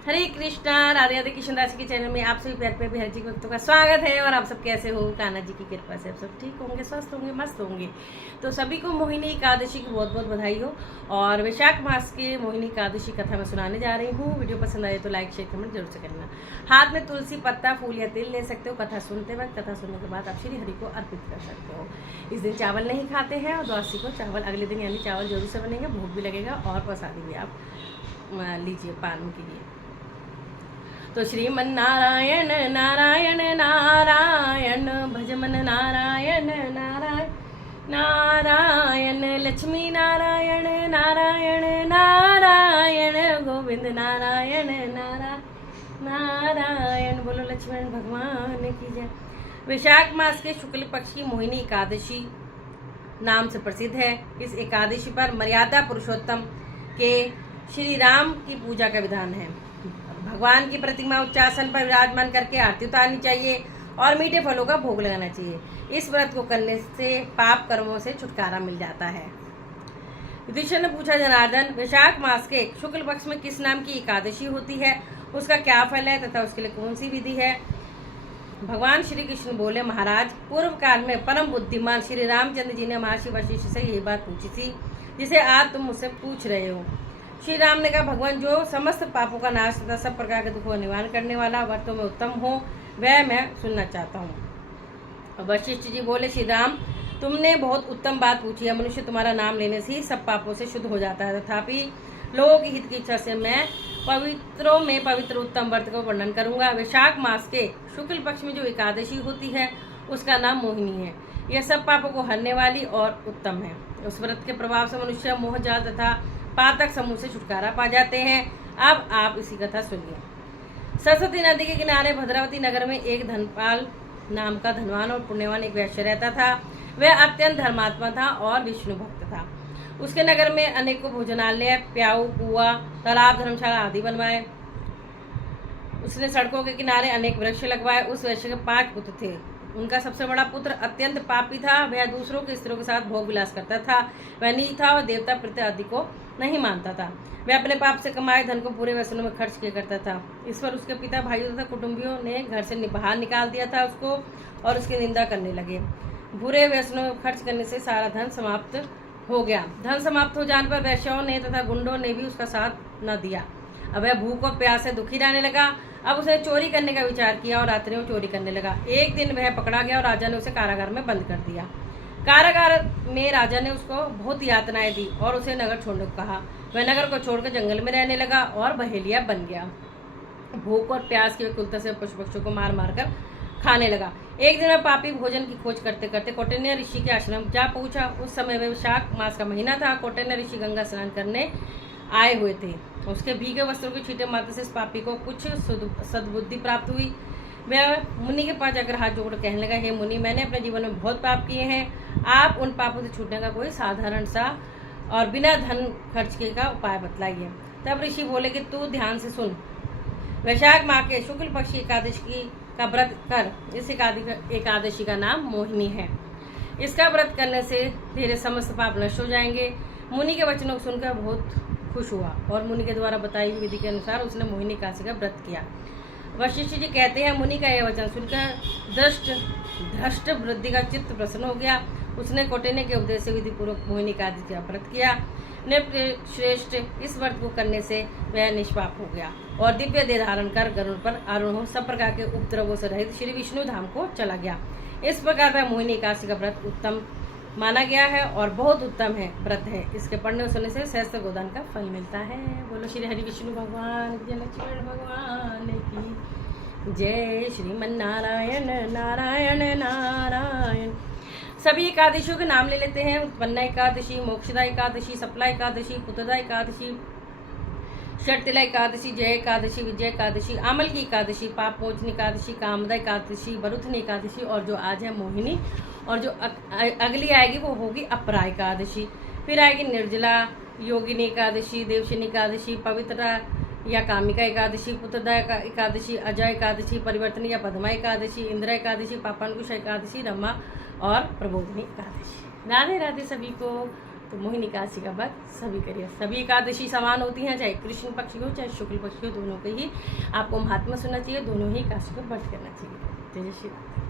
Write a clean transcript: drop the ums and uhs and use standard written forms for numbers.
हरे कृष्णा। राधे राधे। कृष्ण दास के चैनल में आप सभी प्यार पे हर जी भक्तों का स्वागत है। और आप सब कैसे हो? कान्हा जी की कृपा से आप सब ठीक होंगे, स्वस्थ होंगे, मस्त होंगे। तो सभी को मोहिनी एकादशी की बहुत बहुत बधाई हो। और वैशाख मास के मोहिनी एकादशी कथा मैं सुनाने जा रही हूँ। वीडियो पसंद आए तो लाइक शेयर कमेंट जरूर से करना। हाथ में तुलसी पत्ता, फूल या तेल ले सकते हो। कथा सुनते वक्त, कथा सुनने के बाद आप श्री हरि को अर्पित कर सकते हो। इस दिन चावल नहीं खाते हैं और द्वादशी को चावल अगले दिन यानी चावल जरूर से बनेगा, भोग भी लगेगा और प्रसादी भी आप लीजिए पान के लिए। तो श्रीमन नारायण नारायण नारायण भजमन नारायण नारायण नारायण लक्ष्मी नारायण नारायण नारायण गोविंद नारायण नारायण नारायण। बोलो लक्ष्मण भगवान की जय। वैशाख मास के शुक्ल पक्ष की मोहिनी एकादशी नाम से प्रसिद्ध है। इस एकादशी पर मर्यादा पुरुषोत्तम के श्री राम की पूजा का विधान है। भगवान की प्रतिमा उच्चासन पर विराजमान करके आरती उतारनी चाहिए और मीठे फलों का भोग लगाना चाहिए। इस व्रत को करने से पाप कर्मों से छुटकारा मिल जाता है। युधिष्ठिर ने पूछा, जनार्दन, वैशाख मास के शुक्ल पक्ष में किस नाम की एकादशी होती है, उसका क्या फल है तथा उसके लिए कौन सी विधि है? भगवान श्री कृष्ण बोले, महाराज, पूर्व काल में परम बुद्धिमान श्री रामचंद्र जी ने महर्षि वशिष्ठ से यही बात पूछी थी जिसे आज तुम मुझसे पूछ रहे हो। श्री राम ने कहा, भगवान, जो समस्त पापों का नाश तथा सब प्रकार के दुखों का निवारण करने वाला व्रतों में उत्तम हो वह मैं सुनना चाहता हूँ। वशिष्ठ जी बोले, श्री राम, तुमने बहुत उत्तम बात पूछी है। मनुष्य तुम्हारा नाम लेने से ही सब पापों से शुद्ध हो जाता है, तथापि लोगों की हित की इच्छा से मैं पवित्रों में पवित्र उत्तम व्रत का वर्णन करूंगा। वैशाख मास के शुक्ल पक्ष में जो एकादशी होती है उसका नाम मोहिनी है। यह सब पापों को हरने वाली और उत्तम है। उस व्रत के प्रभाव से मनुष्य मोह जाल तथा पातक समूह से छुटकारा पा जाते हैं। अब आप इसी कथा सुनिए। सरस्वती नदी के किनारे भद्रावती नगर में एक धनपाल नाम का धनवान और पुण्यवान एक वैश्य रहता था। वह अत्यंत धर्मात्मा था और विष्णु भक्त था। उसके नगर में अनेकों भोजनालय, प्याऊ, कुआ, तालाब, धर्मशाला आदि बनवाए। उसने सड़कों के किनारे अनेक वृक्ष लगवाए। उस वैश्य के 5 पुत्र थे। उनका सबसे बड़ा पुत्र अत्यंत पापी था। वह दूसरों के स्त्रियों के साथ भोग विलास करता था। वह नीच था और देवता प्रत्यय आदि को नहीं मानता था। वह अपने पाप से कमाए धन को पूरे व्यसनों में खर्च किया करता था। इस पर उसके पिता, भाइयों तथा कुटुंबियों ने घर से बाहर निकाल दिया था उसको और उसकी निंदा करने लगे। बुरे व्यसनों में खर्च करने से सारा धन समाप्त हो गया। धन समाप्त हो जाने पर वैश्यों ने तथा गुंडों ने भी उसका साथ न दिया। अब वह भूख और प्यास से दुखी रहने लगा। अब उसने चोरी करने का विचार किया और रात्रियों चोरी करने लगा। एक दिन वह पकड़ा गया और राजा ने उसे कारागार में बंद कर दिया। कारागार में राजा ने उसको बहुत यातनाएं दी और उसे नगर छोड़ने को कहा। वह नगर को छोड़कर जंगल में रहने लगा और बहेलिया बन गया। भूख और प्यास की व्याकुलता से पशु पक्षियों को मार मार कर खाने लगा। एक दिन वह पापी भोजन की खोज करते करते कौटिन्य ऋषि के आश्रम जा पहुंचा। उस समय वैशाख मास का महीना था। कौटिन्य ऋषि गंगा स्नान करने आए हुए थे। उसके भीगे वस्त्रों के छींटे मारने से इस पापी को कुछ सद्बुद्धि प्राप्त हुई। वह मुनि के पास जाकर हाथ जोड़ कहने लगा, हे मुनि, मैंने अपने जीवन में बहुत पाप किए हैं। आप उन पापों से छूटने का कोई साधारण सा और बिना धन खर्च के का उपाय बतलाइए। तब ऋषि बोले कि तू ध्यान से सुन। वैशाख माह के शुक्ल पक्ष की एकादशी का व्रत कर। इस एकादशी का नाम मोहिनी है। इसका व्रत करने से तेरे समस्त पाप नष्ट हो जाएंगे। मुनि के वचनों को सुनकर बहुत खुश हुआ और मुनि के द्वारा बताई हुई विधि के अनुसार उसने मोहिनी एकादशी का व्रत किया। वशिष्ठ जी कहते हैं, मुनि का यह वचन सुनकर धृष्ट वृद्धि का चित्त प्रसन्न हो गया। उसने कौटिन्य के उपदेश से विधि पूर्वक मोहिनी एकादशी का व्रत किया। श्रेष्ठ, इस व्रत को करने से वह निष्पाप हो गया और दिव्य देह धारण कर गरुड़ पर आरूढ़ हो सब प्रकार के उपद्रवों से रहित श्री विष्णु धाम को चला गया। इस प्रकार वह मोहिनी एकादशी का व्रत उत्तम माना गया है और बहुत उत्तम है व्रत है। इसके पढ़ने और सुनने से सहस्त्र गोदान का फल मिलता है। बोलो श्री हरि विष्णु भगवान जय, लक्ष्मण भगवान की जय। श्रीमन नारायण नारायण नारायण। सभी एकादशियों के नाम ले लेते हैं। उत्पन्ना एकादशी, मोक्षदा एकादशी, सफला एकादशी, पुत्रदा एकादशी, षटतिला एकादशी, जय एकादशी, विजय एकादशी, आमल की एकादशी, पाप मोचन एकादशी, कामदा एकादशी, बरुथनी एकादशी और जो आज है मोहिनी, और जो अगली आएगी वो होगी अपरा एकादशी। फिर आएगी निर्जला, योगिनी एकादशी, देवशनी एकादशी, पवित्रा या कामिका एकादशी, पुत्रदा एकादशी, अजय एकादशी, परिवर्तनी या पद्मा एकादशी, इंदिरा एकादशी, पापांकुश एकादशी, रमा और प्रबोधनी एकादशी। राधे राधे सभी को। तो मोहिनी एकादशी का व्रत सभी करिए। सभी एकादशी समान होती हैं, चाहे कृष्ण पक्ष हो चाहे शुक्ल पक्ष हो, दोनों के ही आपको महात्मा सुनना चाहिए, दोनों ही एकादशी को व्रत करना चाहिए। जय श्री राम।